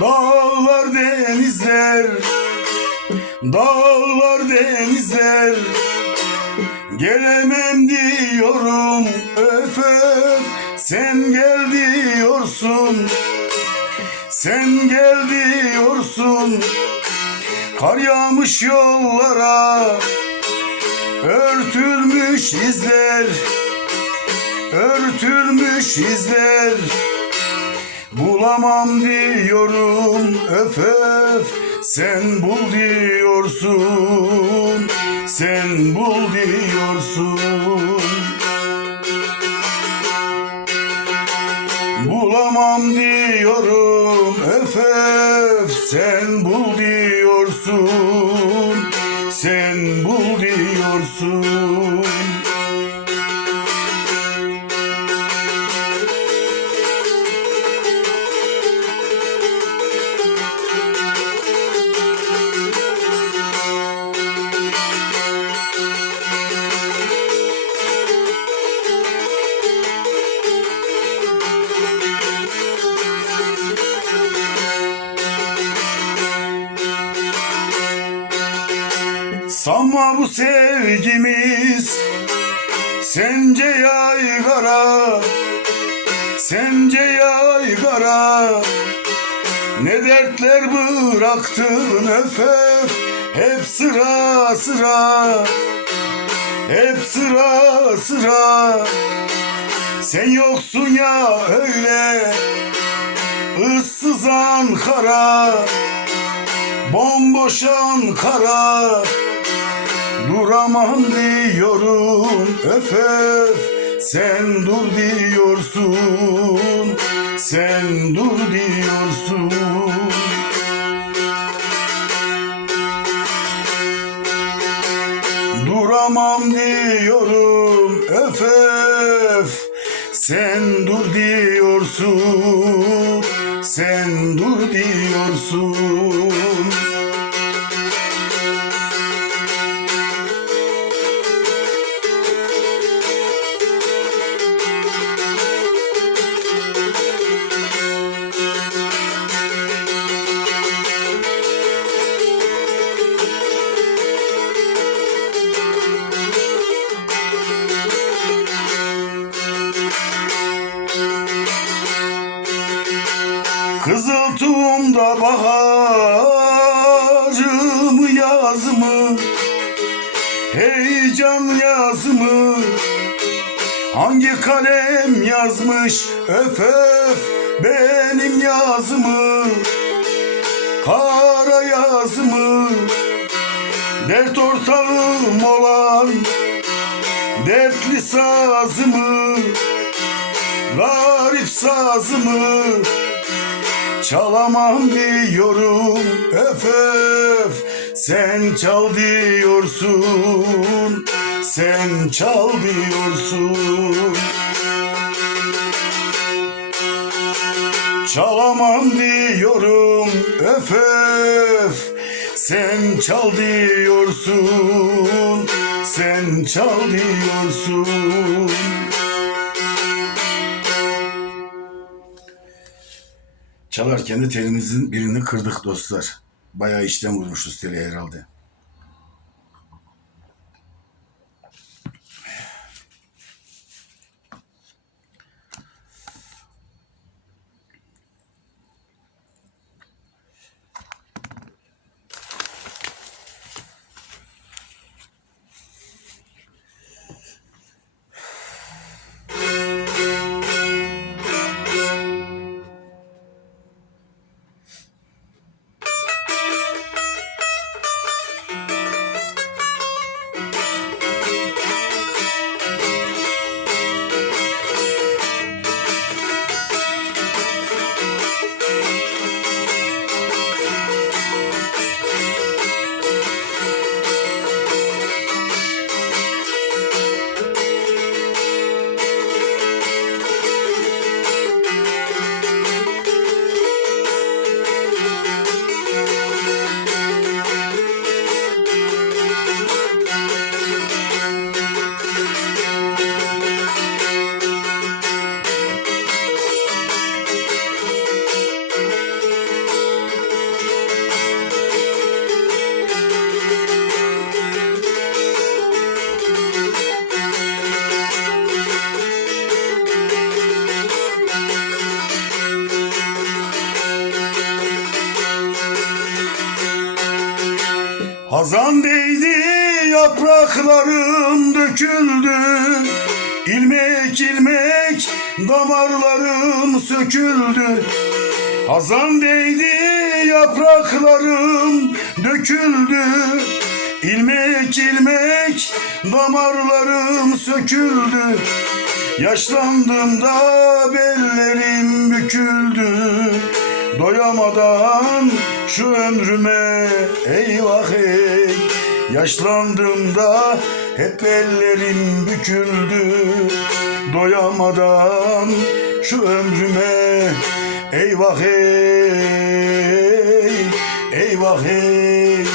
Dağlar denizler. Dağlar denizler. Gelemem diyorum öf öf. Sen gel diyorsun. Sen gel diyorsun. Kar yağmış yollara. Örtülmüş izler. Örtülmüş izler Bulamam diyorum öf öf Sen bul diyorsun Sen bul diyorsun Sanma bu sevgimiz. Sence yaygara Sence yaygara. Ne dertler bıraktın öf öf Hep sıra sıra Hep sıra sıra. Sen yoksun ya öyle ıssız Ankara Bomboş Ankara Duramam diyorum. Öf öf. Sen dur diyorsun. Sen dur diyorsun Kızıltuğumda baharımı yazımı Heyecan yazımı. Hangi kalem yazmış öf öf benim yazımı? Kara yazımı Dert ortağım olan Dertli sazımı Garip sazımı Çalamam diyorum. Öf öf Sen çal diyorsun. Sen çal diyorsun. Çalamam diyorum. Öf öf Sen çal diyorsun. Sen çal diyorsun Çalarken de telimizin birini kırdık dostlar. Bayağı işten vurmuşuz teli herhalde. Hazan değdi yapraklarım döküldü. İlmek ilmek damarlarım söküldü. Hazan değdi yapraklarım döküldü. İlmek ilmek damarlarım söküldü. Yaşlandığımda bellerim büküldü Doyamadan şu ömrüme eyvah ey Yaşlandığımda hep ellerim büküldü. Doyamadan şu ömrüme eyvah ey Eyvah ey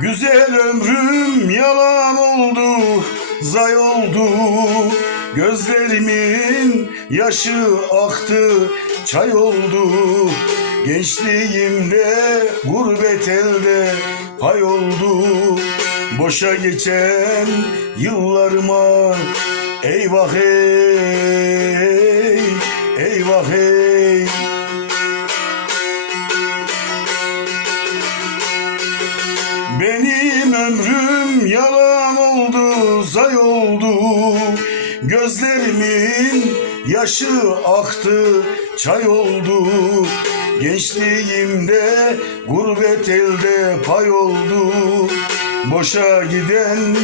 Güzel ömrüm yalan oldu, zay oldu. Gözlerimin yaşı aktı, çay oldu. Gençliğimde gurbet elde pay oldu. Boşa geçen yıllarıma eyvah ey, eyvah ey. Gözlerimin yaşı aktı, çay oldu. Gençliğimde gurbet elde pay oldu. Boşa giden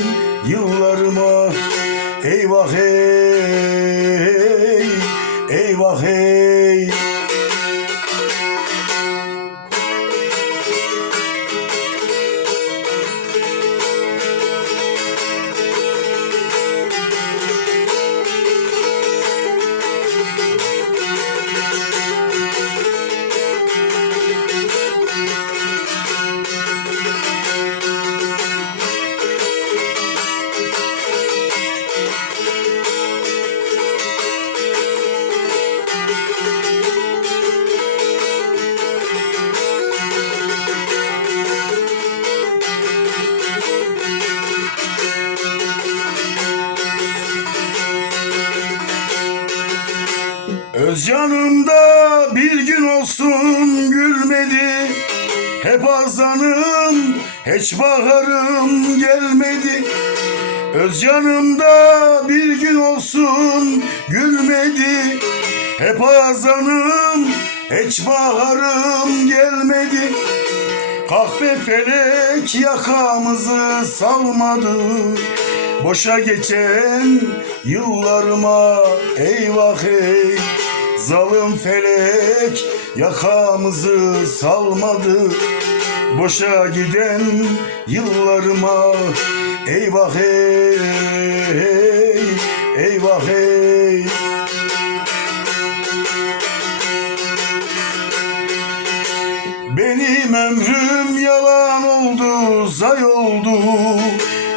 yıllarıma eyvah ey, eyvah ey. Öz canımda bir gün olsun gülmedi. Hep azanım hiç baharım gelmedi. Öz canımda bir gün olsun gülmedi. Hep azanım hiç baharım gelmedi. Kahpe felek yakamızı salmadı. Boşa geçen yıllarıma eyvah ey Zalim felek yakamızı salmadı Boşa giden yıllarıma eyvah ey Eyvah ey Benim ömrüm yalan oldu, zay oldu.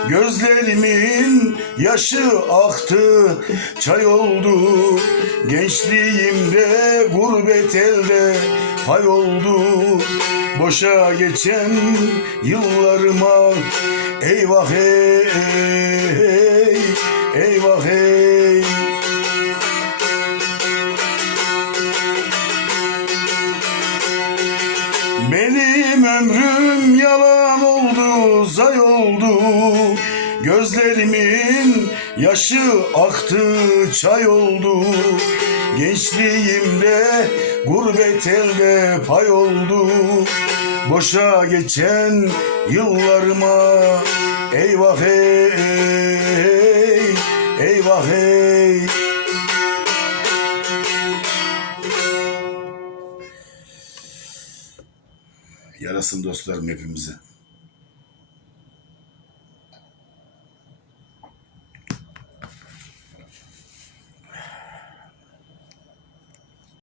Gözlerimin yaşı aktı, çay oldu. Gençliğimde gurbet elde pay oldu. Boşa geçen yıllarıma eyvah ey, eyvah ey. Benim ömrüm yalan oldu, zay oldu. Gözlerimin yaşı aktı, çay oldu. Gençliğimde gurbet elde pay oldu. Boşa geçen yıllarıma eyvah ey, eyvah ey. Yarasın dostlarım hepimize.